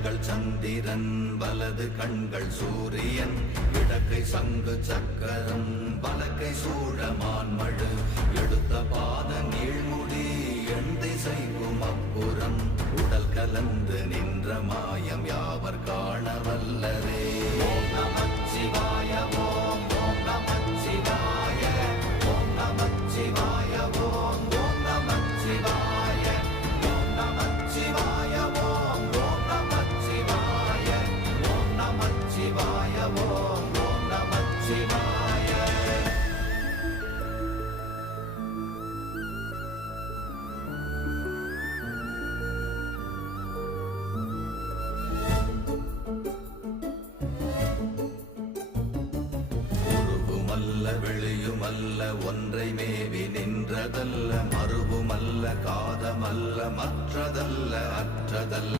கண்கள் சந்திரன் வலது கண்கள் சூரியன் இடக்கை சங்கு சக்கரம் வலக்கை சூழமான்மழு எடுத்த பாத நீழ்முடி எண் திசைக்கும் அப்புறம் உடல் கலந்து நின்ற மாயம் யாவர் காண வல்லரே. ஓம் நமச்சிவாய ஓம் ஓம் நமச்சிவாய ஓம் நமச்சிவாய ஓம் ஓம் நமச்சிவாய ஓம் நமச்சிவாய ஓம் ஓம் நமச்சிவாய ஓம் நமச்சிவாய ஓம் ஓம் நமச்சிவாய. வெளியுமல்ல ஒன்றை மேவி நின்றதல்ல மறுவுமல்ல காதமல்ல மற்றதல்ல அற்றதல்ல